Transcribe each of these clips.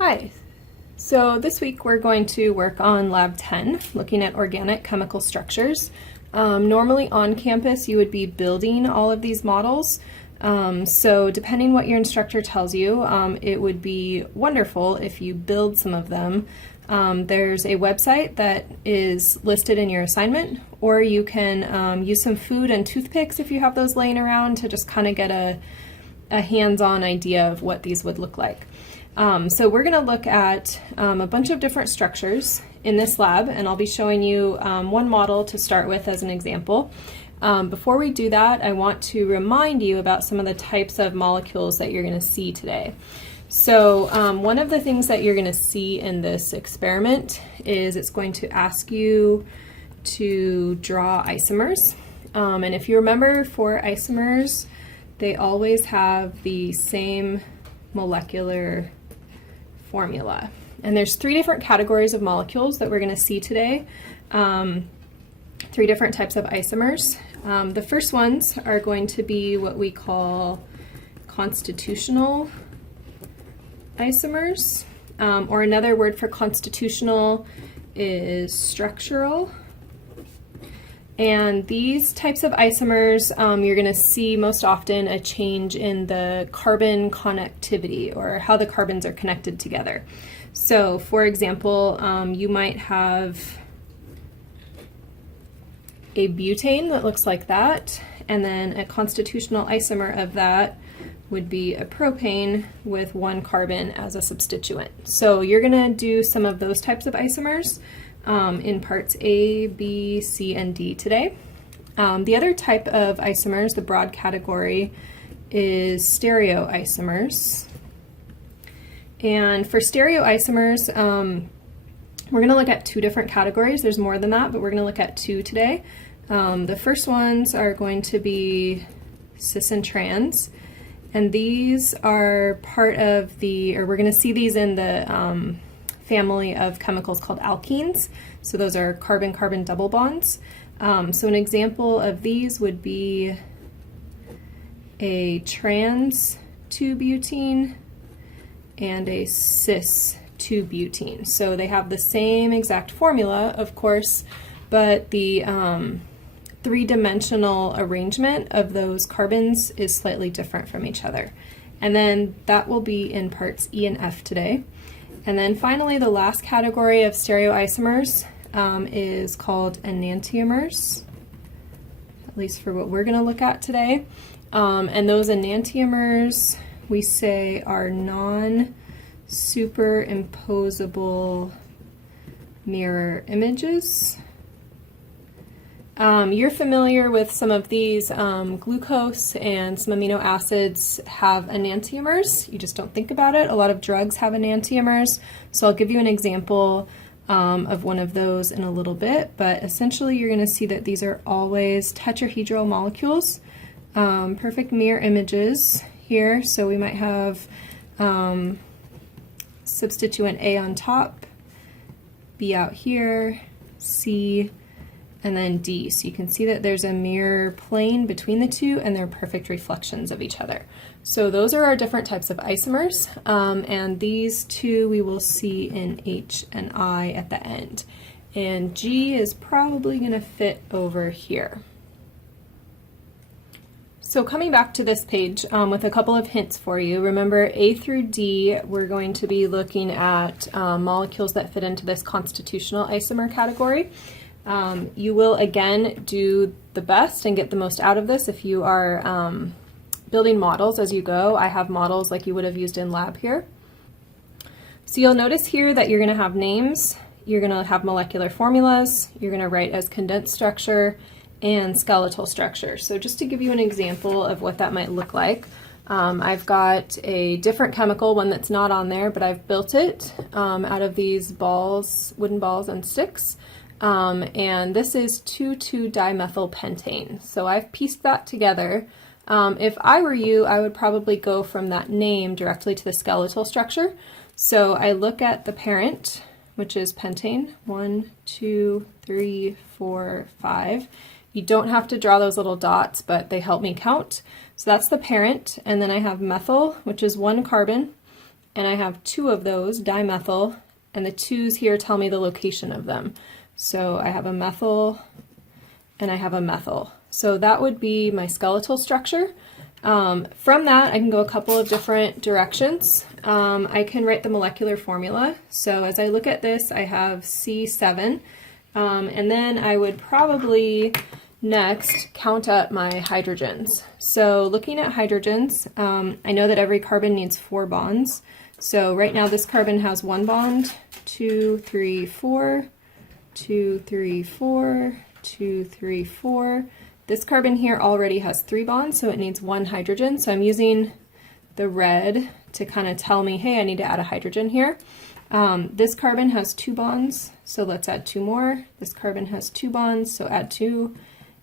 Hi. So this week we're going to work on Lab 10, looking at organic chemical structures. Normally on campus you would be building all of these models. So depending what your instructor tells you, it would be wonderful if you build some of them. There's a website that is listed in your assignment, or you can use some food and toothpicks if you have those laying around to just kind of get a hands-on idea of what these would look like. So we're going to look at a bunch of different structures in this lab, and I'll be showing you one model to start with as an example. Before we do that, I want to remind you about some of the types of molecules that you're going to see today. So one of the things that you're going to see in this experiment is it's going to ask you to draw isomers. And if you remember, for isomers, they always have the same molecular formula. And there's three different categories of molecules that we're going to see today. Three different types of isomers. The first ones are going to be what we call constitutional isomers, or another word for constitutional is structural. And these types of isomers, you're going to see most often a change in the carbon connectivity, or how the carbons are connected together. So for example, you might have a butane that looks like that, and then a constitutional isomer of that would be a propane with one carbon as a substituent. So you're going to do some of those types of isomers in parts A, B, C, and D today. The other type of isomers, the broad category, is stereoisomers. And for stereoisomers, we're going to look at two different categories. There's more than that, but we're going to look at two today. The first ones are going to be cis and trans, and these are part of the, or we're going to see these in the family of chemicals called alkenes. So those are carbon-carbon double bonds. So an example of these would be a trans 2-butene and a cis 2-butene. So they have the same exact formula, of course, but the three-dimensional arrangement of those carbons is slightly different from each other. And then that will be in parts E and F today. And then finally, the last category of stereoisomers is called enantiomers, at least for what we're going to look at today. And those enantiomers, we say, are non-superimposable mirror images. You're familiar with some of these. Glucose and some amino acids have enantiomers. You just don't think about it. A lot of drugs have enantiomers. So I'll give you an example of one of those in a little bit. But essentially you're going to see that these are always tetrahedral molecules. Perfect mirror images here. So we might have substituent A on top, B out here, C, and then D. So you can see that there's a mirror plane between the two, and they're perfect reflections of each other. So those are our different types of isomers, and these two we will see in H and I at the end. And G is probably going to fit over here. So coming back to this page with a couple of hints for you, remember A through D, we're going to be looking at molecules that fit into this constitutional isomer category. You will again do the best and get the most out of this if you are building models as you go. I have models like you would have used in lab here. So you'll notice here that you're going to have names, you're going to have molecular formulas, you're going to write as condensed structure and skeletal structure. So just to give you an example of what that might look like, I've got a different chemical, one that's not on there, but I've built it out of these balls, wooden balls and sticks. And this is 2,2-dimethylpentane. So I've pieced that together. If I were you, I would probably go from that name directly to the skeletal structure. So I look at the parent, which is pentane, 1, 2, 3, 4, 5. You don't have to draw those little dots, but they help me count. So that's the parent, and then I have methyl, which is one carbon, and I have 2 of those, dimethyl, and the 2s here tell me the location of them. So I have a methyl and I have a methyl. So that would be my skeletal structure. From that, I can go a couple of different directions. I can write the molecular formula. So as I look at this, I have C7, and then I would probably next count up my hydrogens. So looking at hydrogens, I know that every carbon needs 4 bonds. So right now this carbon has 1 bond, 2, 3, 4, 2, 3, 4, 2, 3, 4. This carbon here already has 3 bonds, so it needs 1 hydrogen. So I'm using the red to kind of tell me, hey, I need to add a hydrogen here. This carbon has 2 bonds, so let's add 2 more. This carbon has 2 bonds, so add 2,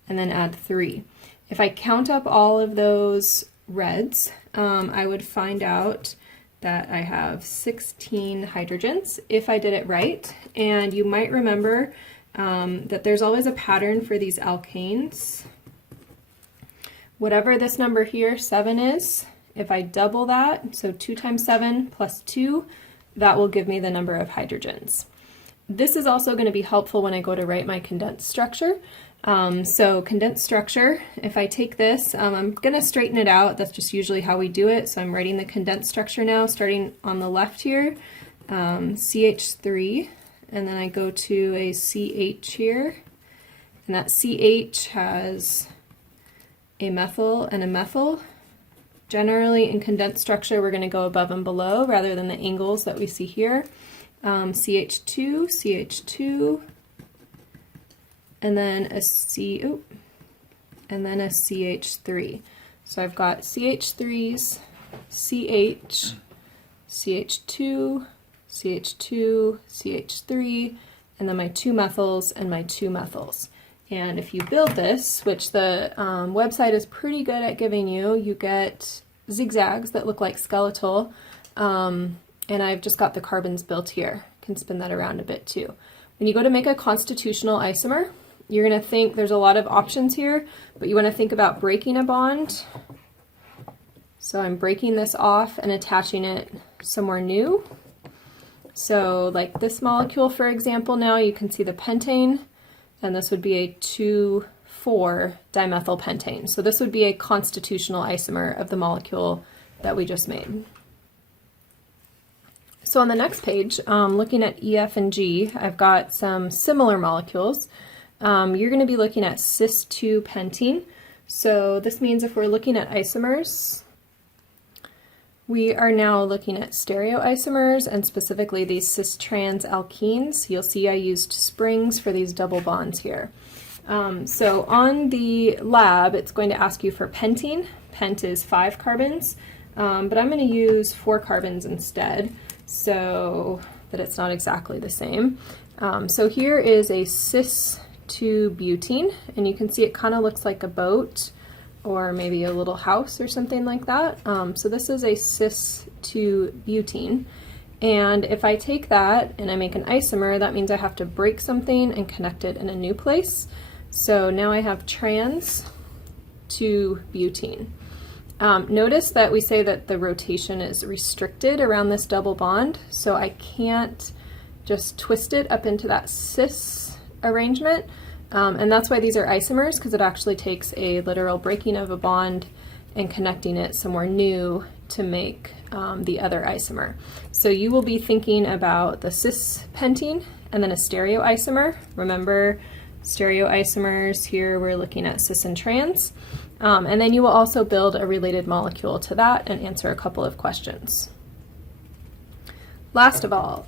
and then add 3. If I count up all of those reds, I would find out that I have 16 hydrogens if I did it right. And you might remember that there's always a pattern for these alkanes. Whatever this number here, 7 is, if I double that, so 2 times 7 plus 2, that will give me the number of hydrogens. This is also going to be helpful when I go to write my condensed structure. So condensed structure, if I take this, I'm going to straighten it out. That's just usually how we do it. So I'm writing the condensed structure now, starting on the left here, CH3, and then I go to a CH here, and that CH has a methyl and a methyl. Generally in condensed structure, we're going to go above and below rather than the angles that we see here. CH2, CH2, and then a CH3. So I've got CH3s, CH, CH2, CH2, CH3, and then my 2 methyls and my 2 methyls. And if you build this, which the website is pretty good at giving you, you get zigzags that look like skeletal, and I've just got the carbons built here. Can spin that around a bit too. When you go to make a constitutional isomer, you're going to think there's a lot of options here, but you want to think about breaking a bond. So I'm breaking this off and attaching it somewhere new. So like this molecule, for example, now you can see the pentane, and this would be a 2,4 dimethylpentane. So this would be a constitutional isomer of the molecule that we just made. So on the next page, looking at E, F, and G, I've got some similar molecules. You're going to be looking at cis-2 pentene. So this means if we're looking at isomers, we are now looking at stereoisomers, and specifically these cis-trans alkenes. You'll see I used springs for these double bonds here. So on the lab, it's going to ask you for pentene. Pent is 5 carbons, but I'm going to use 4 carbons instead, so that it's not exactly the same. So here is a cis-2 butene, and you can see it kind of looks like a boat or maybe a little house or something like that. So this is a cis-2 butene, and if I take that and I make an isomer, that means I have to break something and connect it in a new place. So now I have trans 2 butene. Notice that we say that the rotation is restricted around this double bond, so I can't just twist it up into that cis arrangement. And that's why these are isomers, because it actually takes a literal breaking of a bond and connecting it somewhere new to make the other isomer. So you will be thinking about the cis pentene and then a stereoisomer. Remember, stereoisomers here we're looking at cis and trans. And then you will also build a related molecule to that and answer a couple of questions. Last of all,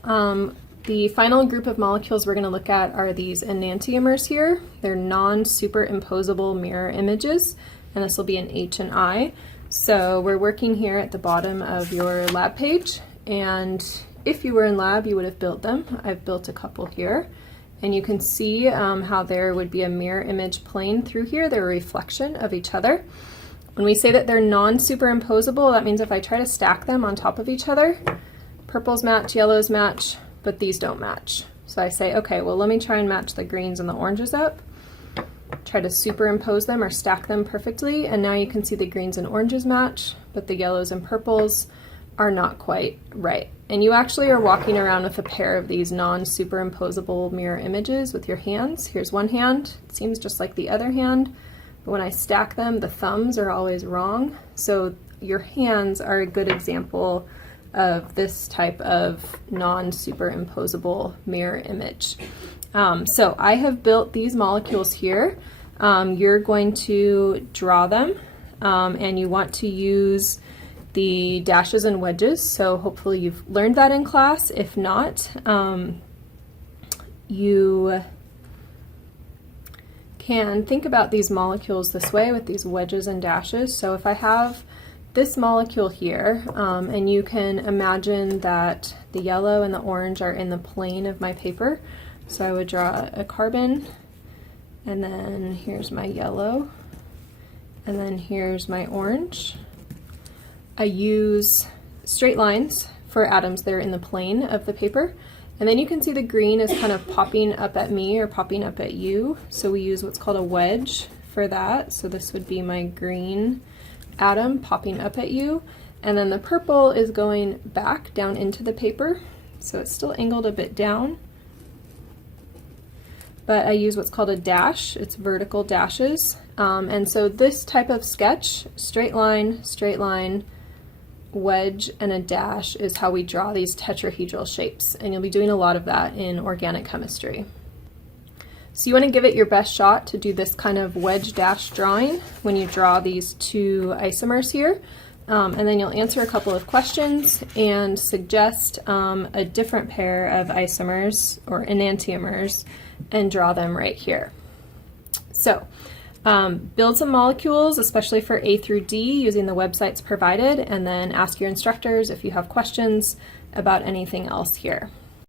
the final group of molecules we're going to look at are these enantiomers here. They're non-superimposable mirror images, and this will be an H and I. So we're working here at the bottom of your lab page, and if you were in lab, you would have built them. I've built a couple here, and you can see how there would be a mirror image plane through here. They're a reflection of each other. When we say that they're non-superimposable, that means if I try to stack them on top of each other, purples match, yellows match, but these don't match. So I say, okay, well, let me try and match the greens and the oranges up. Try to superimpose them or stack them perfectly, and now you can see the greens and oranges match, but the yellows and purples are not quite right. And you actually are walking around with a pair of these non-superimposable mirror images with your hands. Here's one hand, it seems just like the other hand, but when I stack them, the thumbs are always wrong. So your hands are a good example of this type of non-superimposable mirror image. So I have built these molecules here. You're going to draw them, and you want to use the dashes and wedges, so hopefully you've learned that in class. If not, you can think about these molecules this way with these wedges and dashes. So if I have this molecule here, and you can imagine that the yellow and the orange are in the plane of my paper, so I would draw a carbon, and then here's my yellow, and then here's my orange. I use straight lines for atoms that are in the plane of the paper, and then you can see the green is kind of popping up at me or popping up at you, so we use what's called a wedge for that. So this would be my green atom popping up at you, and then the purple is going back down into the paper, so it's still angled a bit down, but I use what's called a dash. It's vertical dashes, and so this type of sketch, straight line, wedge, and a dash, is how we draw these tetrahedral shapes, and you'll be doing a lot of that in organic chemistry. So you want to give it your best shot to do this kind of wedge dash drawing when you draw these two isomers here, and then you'll answer a couple of questions and suggest a different pair of isomers or enantiomers and draw them right here. So build some molecules, especially for A through D, using the websites provided, and then ask your instructors if you have questions about anything else here.